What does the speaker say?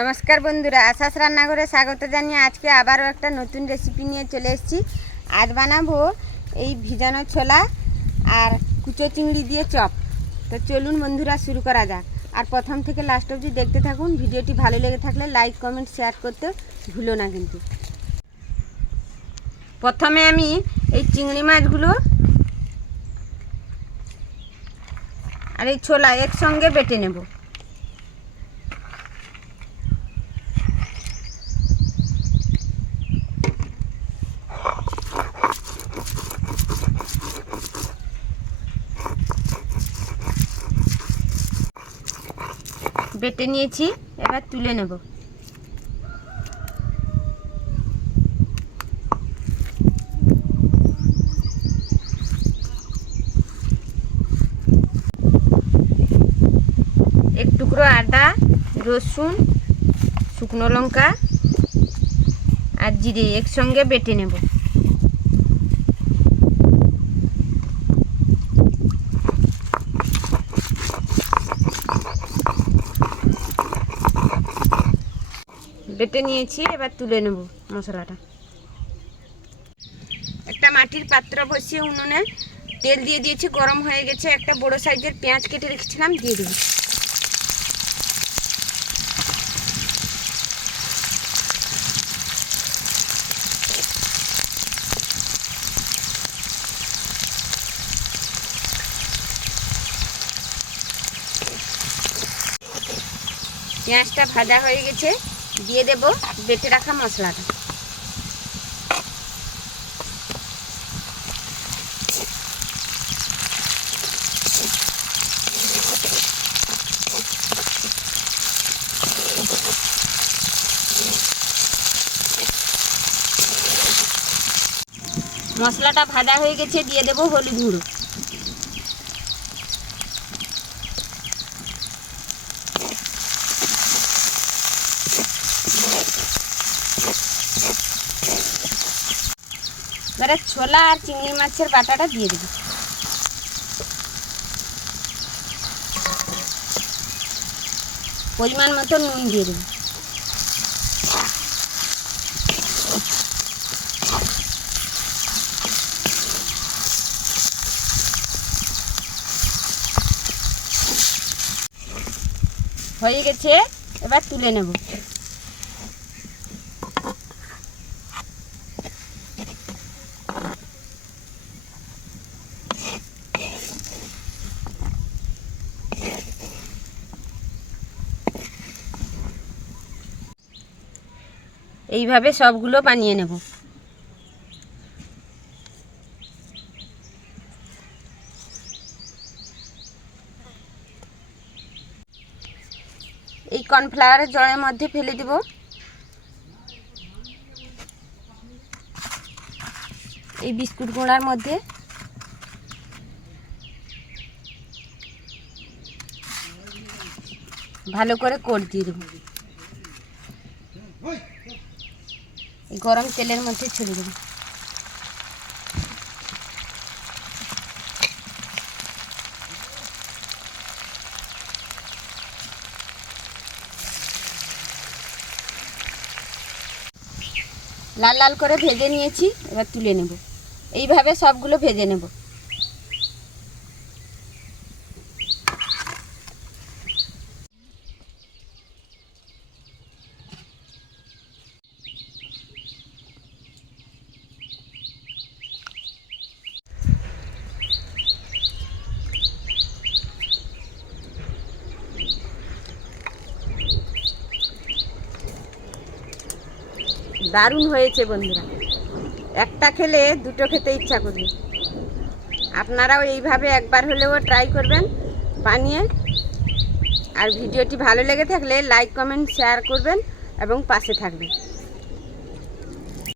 নমস্কার বন্ধুরা, আশাস রান্নাঘরে স্বাগত জানিয়ে আজকে আবারও একটা নতুন রেসিপি নিয়ে চলে এসেছি। আজ বানাবো এই ভিজানো ছোলা আর কুচো চিংড়ি দিয়ে চপ। তো চলুন বন্ধুরা শুরু করা যাক। আর প্রথম থেকে লাস্ট অবধি দেখতে থাকুন। ভিডিওটি ভালো লেগে থাকলে লাইক কমেন্ট শেয়ার করতে ভুলো না কিন্তু। প্রথমে আমি এই চিংড়ি মাছগুলো আর এই ছোলা একসঙ্গে বেটে নেব। বেটে নিয়েছি, এবার তুলে নেব। এক টুকরো আদা, রসুন, শুকনো লঙ্কা আর জিরে একসঙ্গে বেটে নেব। বেটে নিয়েছি, এবার তুলে নেব মশলাটা। একটা মাটির পাত্র বসিয়ে উনুনে তেল দিয়ে দিয়েছি, গরম হয়ে গেছে। একটা বড় সাইজের পেঁয়াজ কেটে রেখেছিলাম, দিয়ে দেব। পেঁয়াজটা ভাজা হয়ে গেছে, দিয়ে দেব বেটে রাখা মশলাটা। মশলাটা ভাজা হয়ে গেছে, দিয়ে দেব হলুদ গুঁড়ো। এবারে ছোলা আর চিংড়ি মাছের বাটাটা দিয়ে দেব। পরিমাণ মতো নুন দিয়ে দেব। হয়ে গেছে, এবার তুলে নেব। এইভাবে সবগুলো বানিয়ে নেব। এই কর্নফ্লাওয়ারের জলের মধ্যে ফেলে দেব। এই বিস্কুট গুঁড়ার মধ্যে ভালো করে কোট দিয়ে দেব। এই গরম তেলের মধ্যে ছেড়ে দেব। লাল লাল করে ভেজে নিয়েছি, এবার তুলে নেব। এইভাবে সবগুলো ভেজে নেব। দারুণ হয়েছে বন্ধুরা, একটা খেলে দুটো খেতে ইচ্ছা করবে। আপনারাও এইভাবে একবার হলেও ট্রাই করবেন বানিয়ে। আর ভিডিওটি ভালো লেগে থাকলে লাইক কমেন্ট শেয়ার করবেন এবং পাশে থাকবেন।